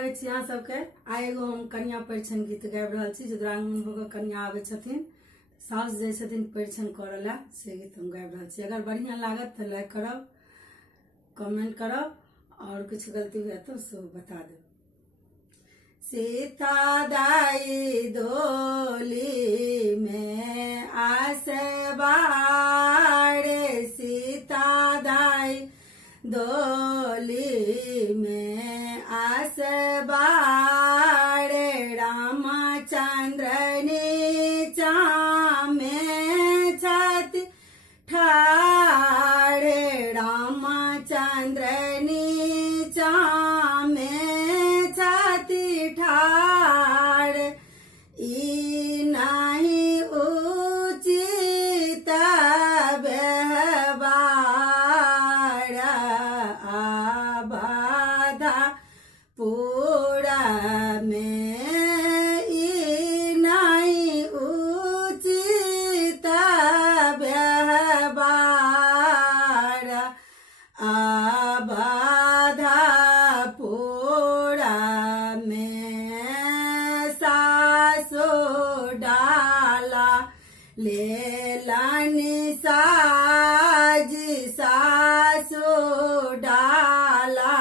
लागै छी अहाँ सबके। आइ एगो हम कन्या परिछन गीत गाबि रहल छी। जे दुरागमन भऽ कऽ कन्या आबै छथिन, साउस जाइ छथिन परिछन करऽ ला, से गीत हम गाबि रहल छी। अगर बढ़िया लागत तो लाइक करब, कमेंट करब, और कुछ गलती हुए तो सो बता देब। सीता दाई डोली में आसबाड़े, सीता दाई डोली में आसबाड़े, रामचंद्र नीचा में छति ठाड़े, रामचंद्र नीचा में छति ठाड़, ई नहीं उचित व्यवहार, आबाधा पूरा में ई नहीं उचित व्यवहार, आबाधा पूरा में सासो डाला लेलानी साजी, सासो डाला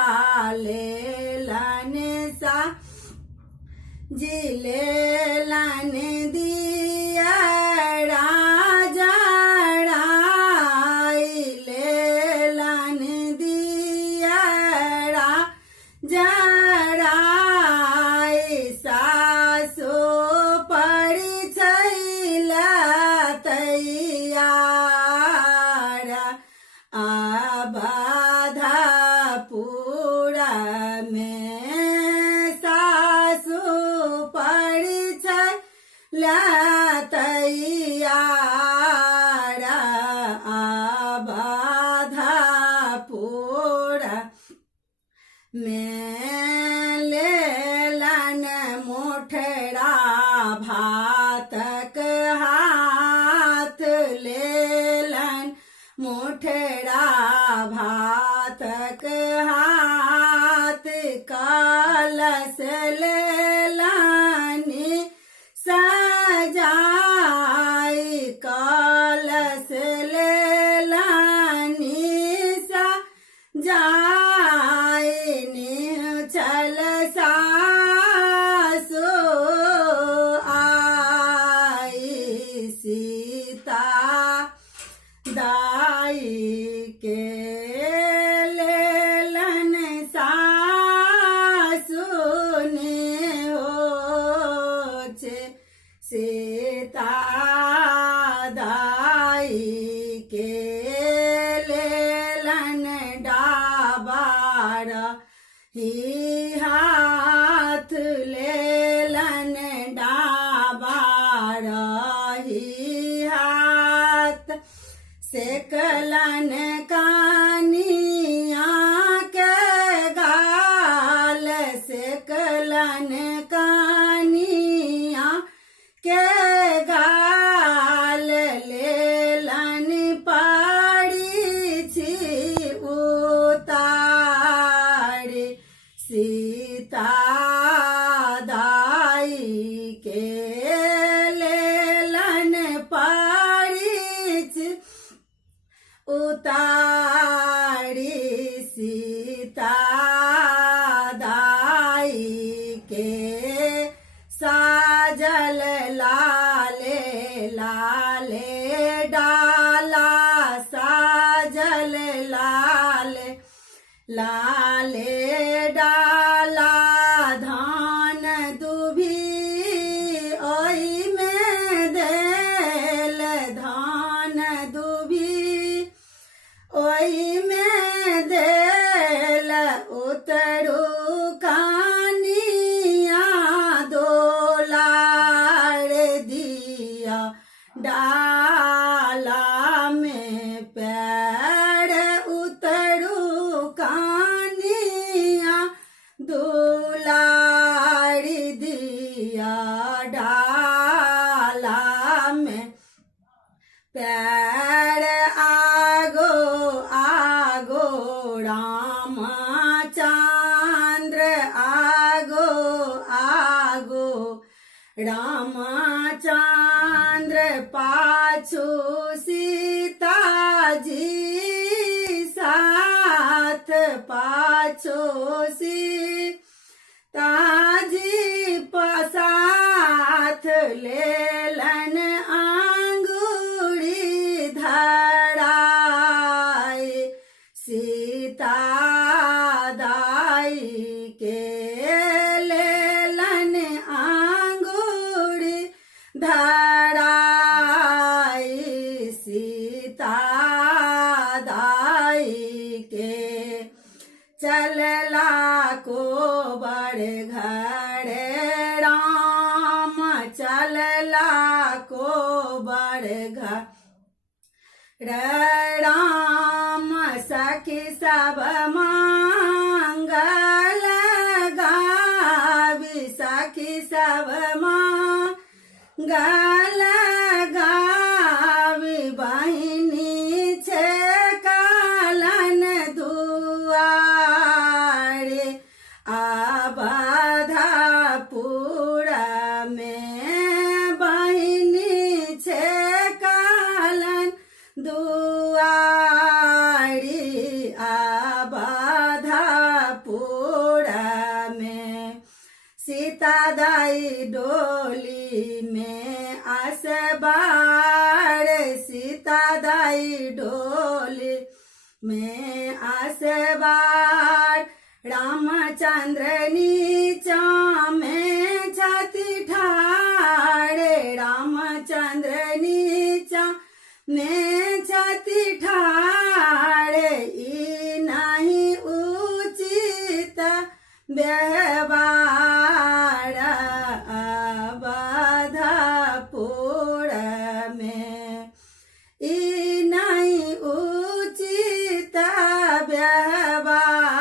लेलानी साजी, लेलन दिया राजा राई, लेलन दिया राजा राई, सासो परिछैला तैयार, आबाधा पूरा में सासो परिछैला तैयार, आबाधा पूरा में लेलन मोठड़ा भातक हाथ, लेलन मोठड़ा भातक हाथ, कलश लेलानी सजाई, कलश लेलानी सजाई, निहचल सासो आई, सीता दाई के लेलन सासु ने होछे, सीता दाई के लेलन डाबार, ही हाथ लेलन डाबार, ही हाथ सेकलन कानिया के गाल, सेकलन कानिया के गाल, लेलन पड़ी छी उतारी, सीता दाई के लेलन पड़ी छी उतारी, सीता दाई के साजल लाले लाले डाला, साजल लाले लाले डाला, धान दुभी ओई में देल, धान दुभी ओई में देल, उतरू कानिया दोलार दिया, डाला में पैर उतरू कानिया जी साथ पाछो सीताजी पसाथ लेलन आंगुरी धराए सीता दाई के लेलन आंगुरी धराए सीता दाई के चलला को बड़े घरे राम चलला को बड़े घर राम सखी सब मंगल गावी सखी सब मंगल गावी बहिनी छे कालन दुआरे आबाधापुर में बहिनी छे कालन दुआरी आबाधापुर में सीता दाई डोली में आसबार सीता दाई डोली में आसबार रामचंद्र नीचा में छाती ठाड़े रामचंद्र नीचा में छाती ठाड़े ई नहीं उचित व्यवहार आबाधापुर में ई नहीं उचित व्यवहार